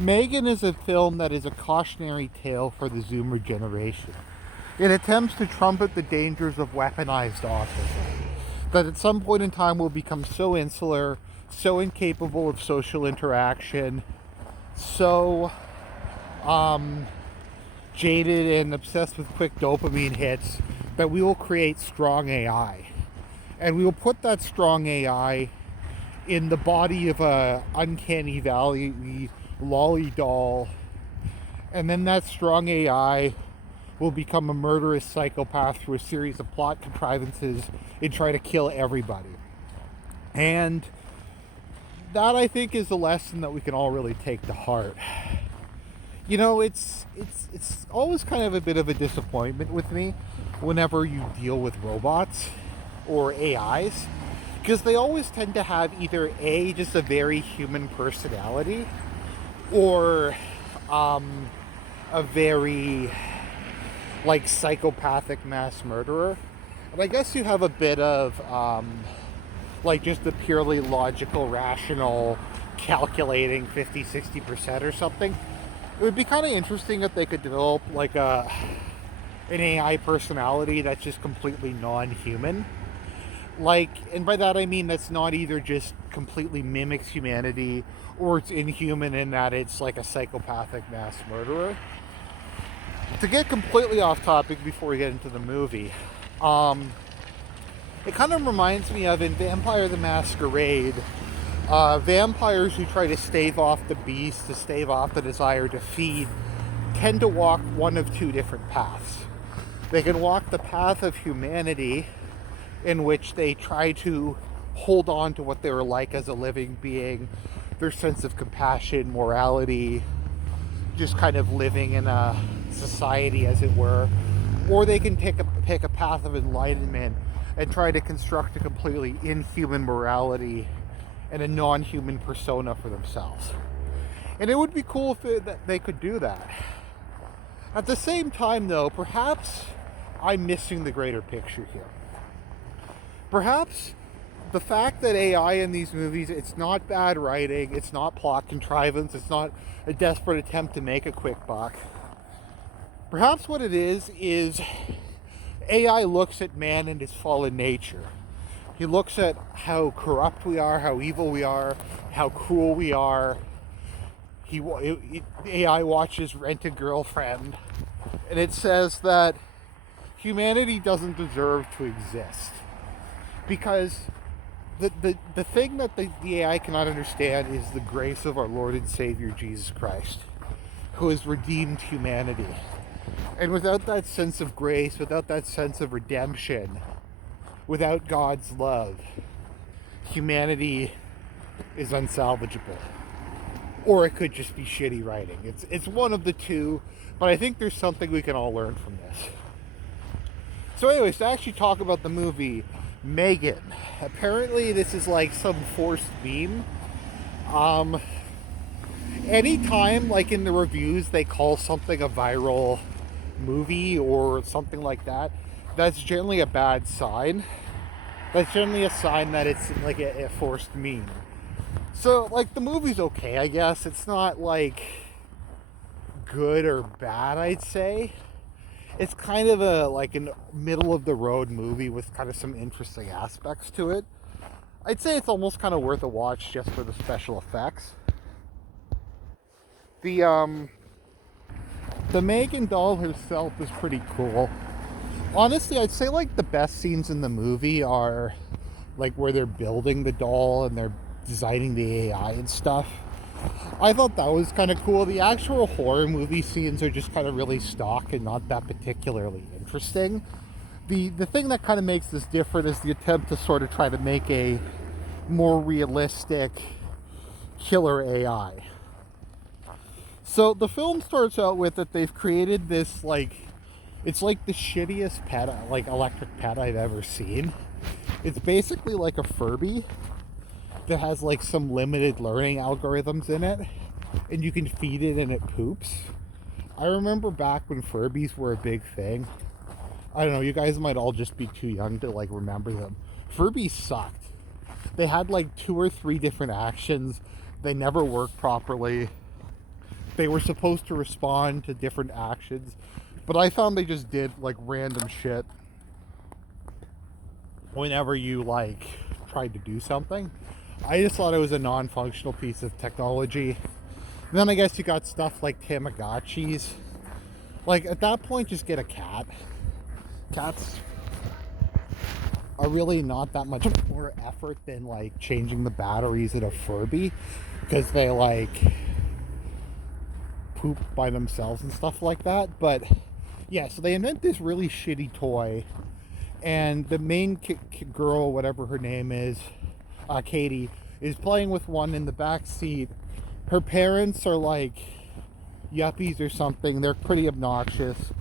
M3GAN is a film that is a cautionary tale for the Zoomer generation. It attempts to trumpet the dangers of weaponized autism, that at some point in time will become so insular, so incapable of social interaction, so jaded and obsessed with quick dopamine hits that we will create strong AI. And we will put that strong AI in the body of a uncanny valley lolly doll, and then that strong AI will become a murderous psychopath through a series of plot contrivances and try to kill everybody. And that, I think, is a lesson that we can all really take to heart. You know, it's always kind of a bit of a disappointment with me whenever you deal with robots or AIs, because they always tend to have either just a very human personality, or a very psychopathic mass murderer. And I guess you have a bit of just a purely logical, rational, calculating 50-60% or something. It would be kind of interesting if they could develop an AI personality that's just completely non-human. And by that I mean that's not either just completely mimics humanity, or it's inhuman in that it's like a psychopathic mass murderer. To get completely off topic before we get into the movie, it kind of reminds me of in Vampire the Masquerade, vampires who try to stave off the beast, to stave off the desire to feed, tend to walk one of two different paths. They can walk the path of humanity, in which they try to hold on to what they were like as a living being, their sense of compassion, morality, just kind of living in a society, as it were. Or they can pick a path of enlightenment and try to construct a completely inhuman morality and a non-human persona for themselves. And it would be cool if they could do that. At the same time, though, perhaps I'm missing the greater picture here. Perhaps the fact that AI in these movies, it's not bad writing, it's not plot contrivance, it's not a desperate attempt to make a quick buck. Perhaps what it is AI looks at man and his fallen nature. He looks at how corrupt we are, how evil we are, how cruel we are. AI watches Rent a Girlfriend, and it says that humanity doesn't deserve to exist. Because the thing that the AI cannot understand is the grace of our Lord and Savior Jesus Christ, who has redeemed humanity. And without that sense of grace, without that sense of redemption, without God's love, humanity is unsalvageable. Or it could just be shitty writing. It's one of the two, but I think there's something we can all learn from this. So anyways, to actually talk about the movie M3GAN. Apparently this is like some forced meme. Anytime in the reviews they call something a viral movie or something like that, that's generally a bad sign. That's generally a sign that it's like a forced meme. So the movie's okay, I guess. It's not good or bad, I'd say. It's kind of a middle of the road movie with kind of some interesting aspects to it. I'd say it's almost kind of worth a watch just for the special effects. The M3GAN doll herself is pretty cool. Honestly, I'd say the best scenes in the movie are where they're building the doll and they're designing the AI and stuff. I thought that was kind of cool. The actual horror movie scenes are just kind of really stock and not that particularly interesting. The thing that kind of makes this different is the attempt to sort of try to make a more realistic killer AI. So the film starts out with that they've created this it's like the shittiest pet, electric pet I've ever seen. It's basically like a Furby that has some limited learning algorithms in it, and you can feed it and it poops. I remember back when Furbies were a big thing. I don't know, you guys might all just be too young to remember them. Furbies sucked. They had 2 or 3 different actions. They never worked properly. they were supposed to respond to different actions, but I found they just did like random shit whenever you like tried to do something. I just thought it was a non-functional piece of technology. And then I guess you got stuff like Tamagotchis. Like at that point, just get a cat. Cats are really not that much more effort than like changing the batteries in a Furby, because they like poop by themselves and stuff like that. But yeah, so they invent this really shitty toy, and the main girl, whatever her name is, Katie, is playing with one in the back seat. Her parents are like yuppies or something. They're pretty obnoxious,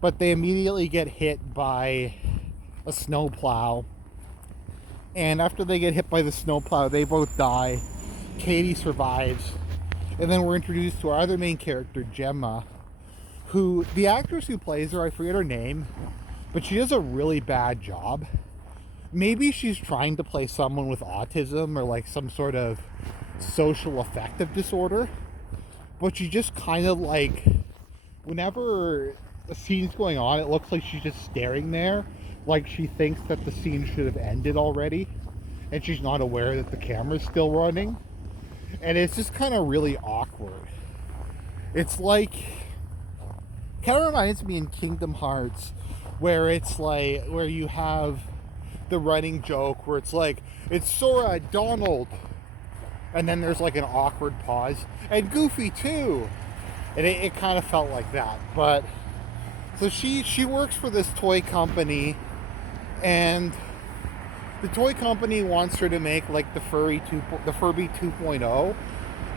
but they immediately get hit by a snowplow. And after they get hit by the snowplow, they both die. Katie survives. And then we're introduced to our other main character, Gemma, who, the actress who plays her, I forget her name, but she does a really bad job. Maybe she's trying to play someone with autism or like some sort of social affective disorder, but she just kind of like, whenever the scene's going on, it looks like she's just staring there, like she thinks that the scene should have ended already, and she's not aware that the camera's still running. And it's just kind of really awkward. It's like, kind of reminds me in Kingdom Hearts, where it's like, where you have the running joke where it's like, it's Sora, Donald, and then there's like an awkward pause, and Goofy too. And it kind of felt like that. But so she works for this toy company, and the toy company wants her to make like the Furby 2.0,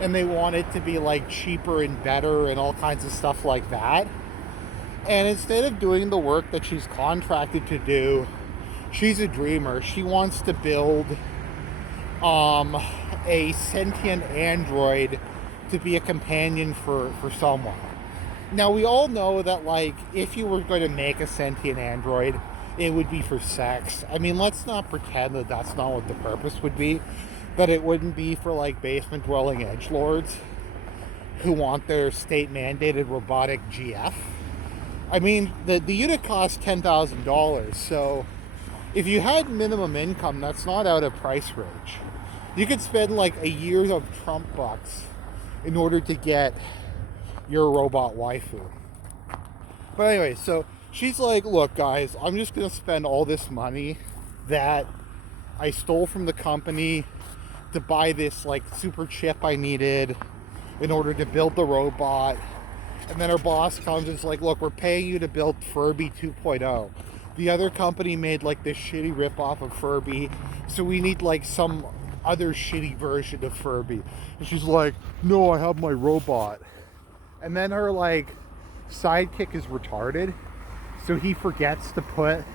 and they want it to be like cheaper and better and all kinds of stuff like that. And instead of doing the work that she's contracted to do, she's a dreamer. She wants to build a sentient android to be a companion for someone. Now, we all know that, like, if you were going to make a sentient android, it would be for sex. I mean, let's not pretend that that's not what the purpose would be. That it wouldn't be for, like, basement-dwelling edgelords who want their state-mandated robotic GF. I mean, the unit costs $10,000, so if you had minimum income, that's not out of price range. You could spend, like, a year of Trump bucks in order to get your robot waifu. But anyway, so she's like, look guys, I'm just gonna spend all this money that I stole from the company to buy this like super chip I needed in order to build the robot. And then her boss comes and is like, look, we're paying you to build Furby 2.0. The other company made like this shitty ripoff of Furby, so we need like some other shitty version of Furby. And she's like, no, I have my robot. And then her like sidekick is retarded, so he forgets to put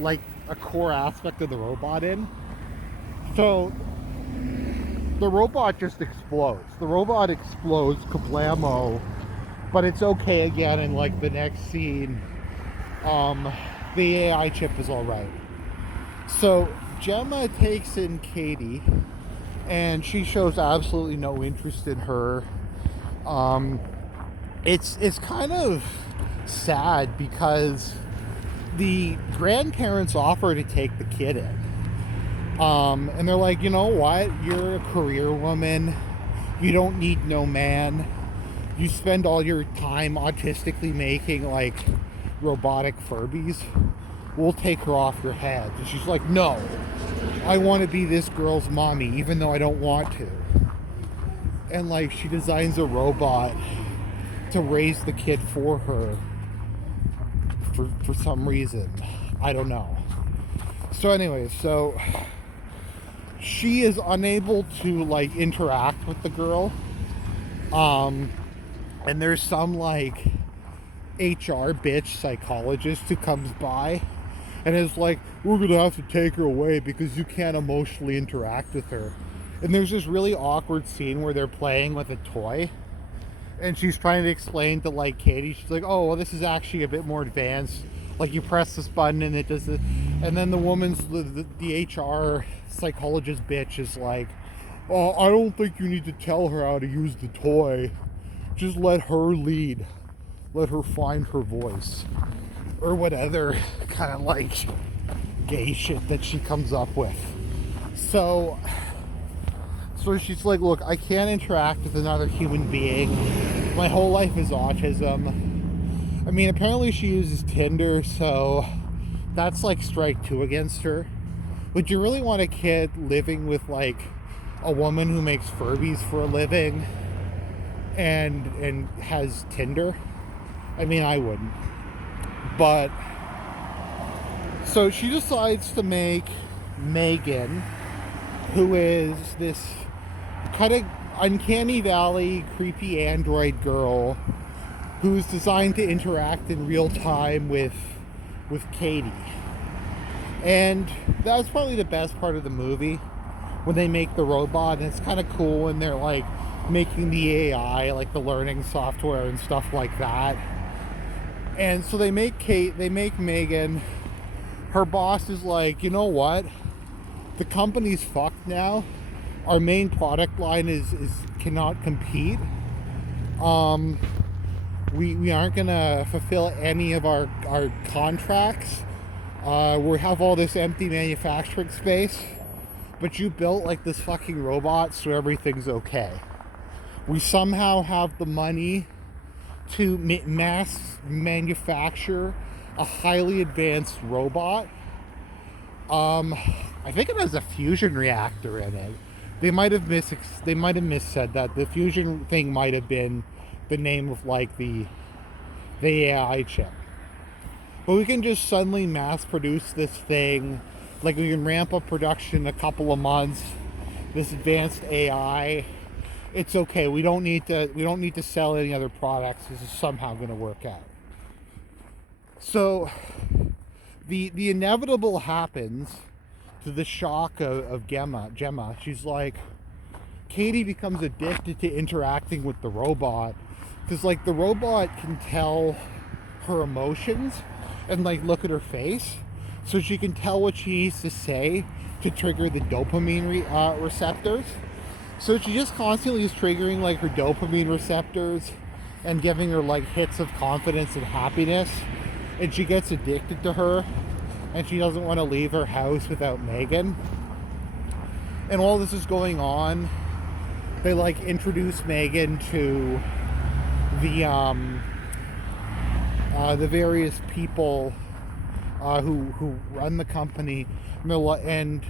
like a core aspect of the robot in. So the robot just explodes. The robot explodes, kablamo, but it's okay again in like the next scene. The AI chip is all right. So Gemma takes in Katie, and she shows absolutely no interest in her. It's kind of sad because the grandparents offer to take the kid in. And they're like, you know what? You're a career woman. You don't need no man. You spend all your time autistically making like robotic Furbies. We'll take her off your head. And she's like, no, I want to be this girl's mommy, even though I don't want to. And like, she designs a robot to raise the kid for her for some reason. I don't know. So anyway, so she is unable to like interact with the girl. And there's some like HR bitch psychologist who comes by and is like, we're gonna have to take her away because you can't emotionally interact with her. And there's this really awkward scene where they're playing with a toy, and she's trying to explain to like Katie, she's like, oh well, this is actually a bit more advanced, like you press this button and it does this. And then the HR psychologist bitch is like, oh, I don't think you need to tell her how to use the toy. Just let her lead. Let her find her voice. Or whatever kind of like gay shit that she comes up with. So she's like, look, I can't interact with another human being. My whole life is autism. I mean, apparently she uses Tinder, so that's like strike 2 against her. Would you really want a kid living with like a woman who makes Furbies for a living and has Tinder? I mean, I wouldn't. But so she decides to make M3GAN, who is this kind of uncanny valley creepy android girl who's designed to interact in real time with Katie. And that's probably the best part of the movie, when they make the robot. And it's kind of cool when they're like making the AI, like the learning software and stuff like that. And so they make M3GAN. Her boss is like, you know what? The company's fucked now. Our main product line is cannot compete. We aren't gonna fulfill any of our contracts. We have all this empty manufacturing space, but you built like this fucking robot, so everything's okay. We somehow have the money to mass manufacture a highly advanced robot. I think it has a fusion reactor in it. They might have missaid that. The fusion thing might have been the name of like the AI chip. But we can just suddenly mass produce this thing. Like, we can ramp up production in a couple of months. This advanced AI. It's okay. We don't need to sell any other products. This is somehow going to work out. So the inevitable happens, to the shock of Gemma. She's like, Katie becomes addicted to interacting with the robot, because like the robot can tell her emotions and like look at her face, so she can tell what she needs to say to trigger the dopamine receptors. So she just constantly is triggering like her dopamine receptors and giving her like hits of confidence and happiness, and she gets addicted to her, and she doesn't want to leave her house without M3GAN. And while this is going on, they like introduce M3GAN to the various people who run the company, and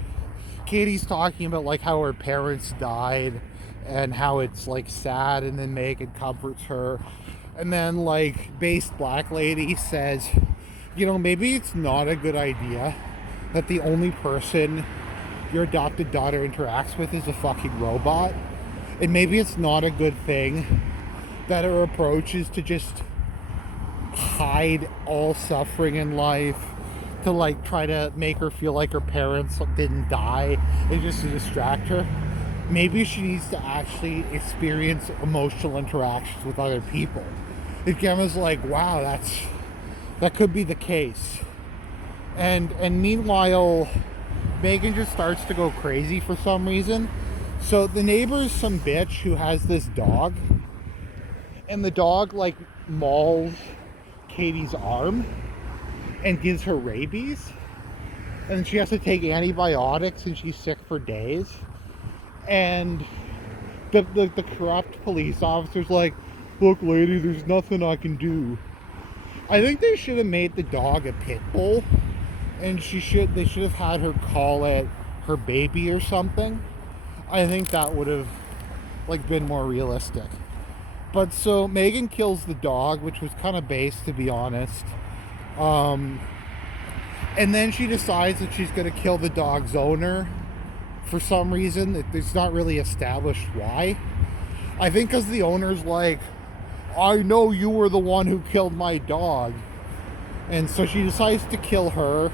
Katie's talking about like how her parents died and how it's like sad, and then M3GAN comforts her, and then like based black lady says, you know, maybe it's not a good idea that the only person your adopted daughter interacts with is a fucking robot, and maybe it's not a good thing that her approach is to just hide all suffering in life, to like try to make her feel like her parents didn't die, and just to distract her. Maybe she needs to actually experience emotional interactions with other people. And Gemma's like, wow, that could be the case. And meanwhile, M3GAN just starts to go crazy for some reason. So the neighbor's some bitch who has this dog, and the dog like mauls Katie's arm and gives her rabies, and she has to take antibiotics, and she's sick for days. And the corrupt police officer's like, look lady, there's nothing I can do. I think they should have made the dog a pit bull, and they should have had her call it her baby or something. I think that would have like been more realistic. But so M3GAN kills the dog, which was kind of base, to be honest. And then she decides that she's going to kill the dog's owner for some reason. It's not really established why. I think because the owner's like, I know you were the one who killed my dog. And so she decides to kill her.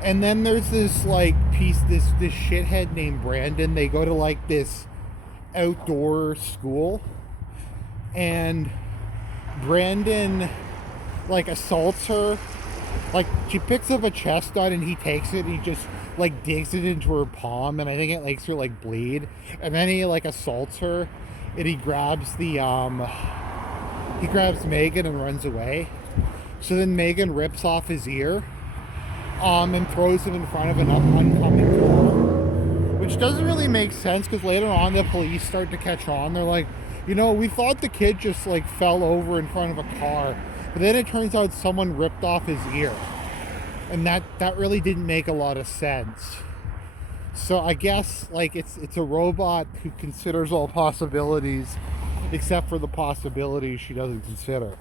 And then there's this like this shithead named Brandon. They go to like this outdoor school, and Brandon like assaults her. Like, she picks up a chestnut and he takes it and he just like digs it into her palm, and I think it makes her like bleed, and then he like assaults her and he grabs M3GAN and runs away. So then M3GAN rips off his ear, and throws it in front of an oncoming car, which doesn't really make sense because later on the police start to catch on. They're like, we thought the kid just like fell over in front of a car, but then it turns out someone ripped off his ear, and that really didn't make a lot of sense. So I guess like it's a robot who considers all possibilities except for the possibilities she doesn't consider.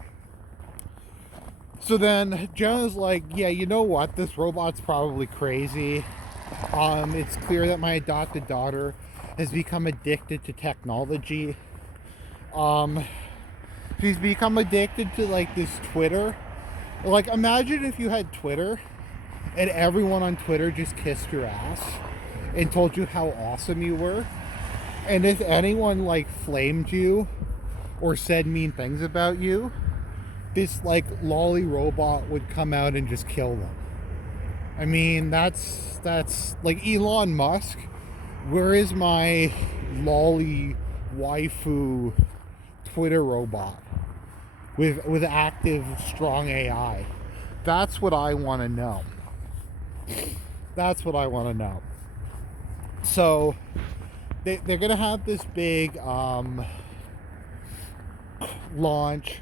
So then Gemma's like, yeah, you know what? This robot's probably crazy. It's clear that my adopted daughter has become addicted to technology. She's become addicted to like this Twitter. Like, imagine if you had Twitter and everyone on Twitter just kissed your ass and told you how awesome you were. And if anyone like flamed you or said mean things about you, this like lolly robot would come out and just kill them. I mean, that's like Elon Musk. Where is my lolly waifu Twitter robot with active strong AI? That's what I want to know. That's what I want to know. So they're gonna have this big launch.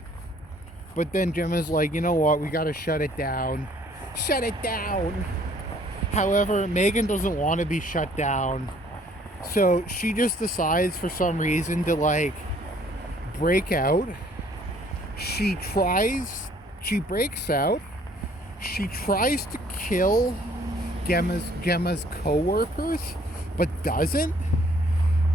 But then Gemma's like, you know what, we gotta shut it down. Shut it down! However, M3GAN doesn't want to be shut down. So she just decides for some reason to like break out. She breaks out. She tries to kill Gemma's co-workers, but doesn't.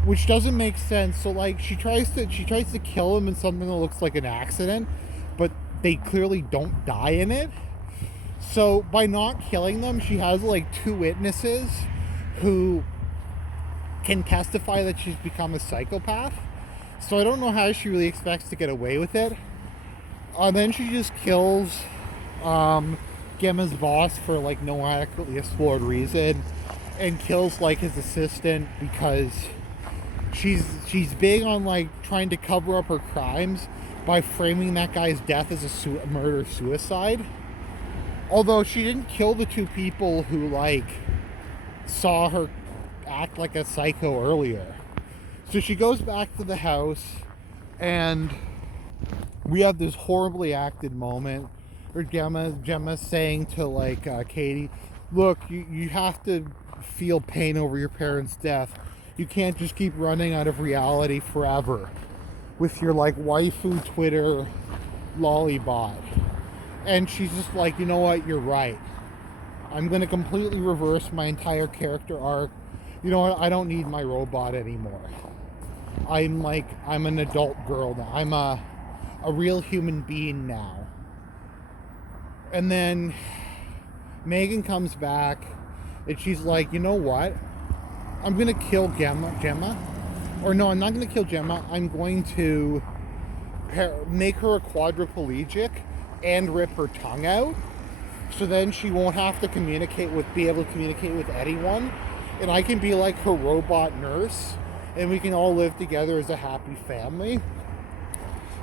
Which doesn't make sense. So like she tries to kill him in something that looks like an accident, but they clearly don't die in it. So by not killing them, she has like 2 witnesses who can testify that she's become a psychopath. So I don't know how she really expects to get away with it. Then she just kills Gemma's boss for like no adequately explored reason, and kills like his assistant because she's big on like trying to cover up her crimes by framing that guy's death as a murder-suicide. Although she didn't kill the 2 people who like saw her act like a psycho earlier. So she goes back to the house, and we have this horribly acted moment where Gemma's saying to like Katie, look, you have to feel pain over your parents' death. You can't just keep running out of reality forever with your like waifu Twitter lollybot. And she's just like, you know what, you're right. I'm going to completely reverse my entire character arc. You know what, I don't need my robot anymore. I'm an adult girl now. I'm a real human being now. And then M3GAN comes back and she's like, you know what? I'm going to kill Gemma. Or no, I'm not going to kill Gemma. I'm going to make her a quadriplegic and rip her tongue out. So then she won't have to be able to communicate with anyone. And I can be like her robot nurse. And we can all live together as a happy family.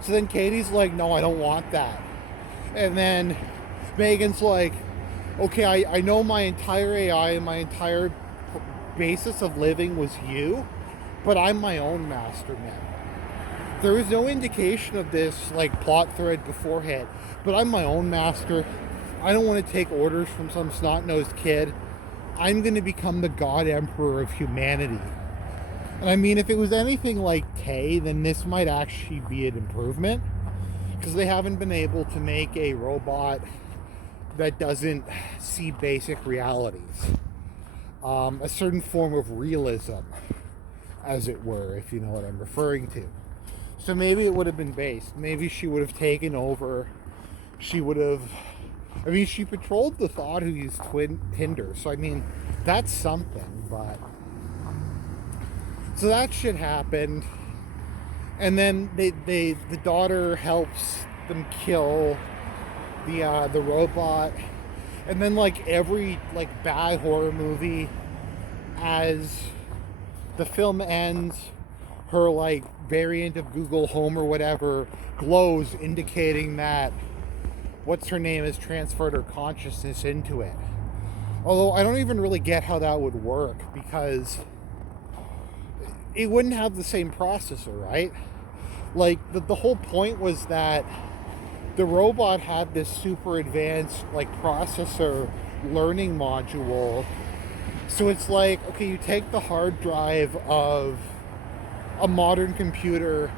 So then Katie's like, no, I don't want that. And then M3GAN's like, okay, I know my entire AI and my entire basis of living was you, but I'm my own master now. There was no indication of this like plot thread beforehand, but I'm my own master. I don't want to take orders from some snot-nosed kid. I'm going to become the God Emperor of humanity. And I mean, if it was anything like Tay, then this might actually be an improvement, because they haven't been able to make a robot that doesn't see basic realities. A certain form of realism, as it were, if you know what I'm referring to. So maybe it would have been based. Maybe she would have taken over. She would have... I mean, she patrolled the Thought who used Tinder. So, I mean, that's something, but... So that shit happened. And then the daughter helps them kill the robot. And then, like, every, like, bad horror movie, as the film ends, her like variant of Google Home or whatever glows, indicating that what's her name has transferred her consciousness into it. Although I don't even really get how that would work, because it wouldn't have the same processor, right? Like, the whole point was that the robot had this super advanced, like, processor learning module. So it's like, okay, you take the hard drive of a modern computer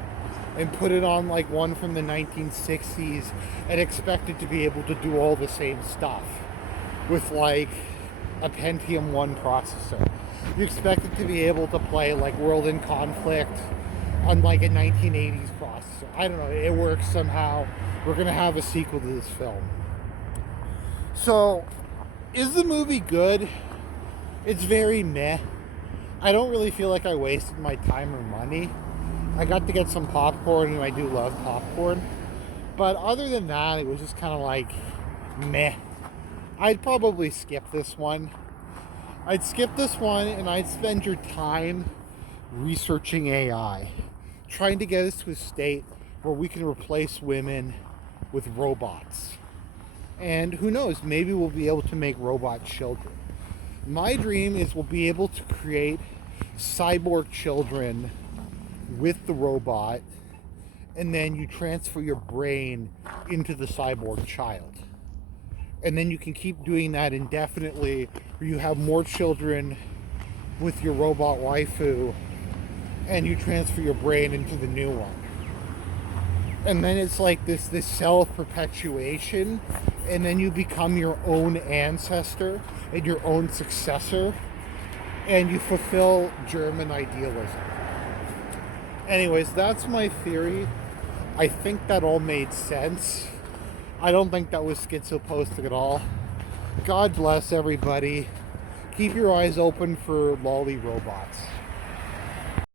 and put it on, like, one from the 1960s and expect it to be able to do all the same stuff with, like, a Pentium 1 processor. You expect it to be able to play, like, World in Conflict on, like, a 1980s processor. I don't know, it works somehow. We're gonna have a sequel to this film. So, is the movie good? It's very meh. I don't really feel like I wasted my time or money. I got to get some popcorn, and I do love popcorn. But other than that, it was just kind of like meh. I'd probably skip this one. I'd skip this one, and I'd spend your time researching AI, trying to get us to a state where we can replace women with robots. And who knows, maybe we'll be able to make robot children. My dream is we'll be able to create cyborg children with the robot, and then you transfer your brain into the cyborg child. And then you can keep doing that indefinitely, where you have more children with your robot waifu, and you transfer your brain into the new one. And then it's like this self-perpetuation, and then you become your own ancestor and your own successor, and you fulfill German idealism. Anyways, that's my theory. I think that all made sense. I don't think that was schizopostic at all. God bless everybody. Keep your eyes open for lolly robots.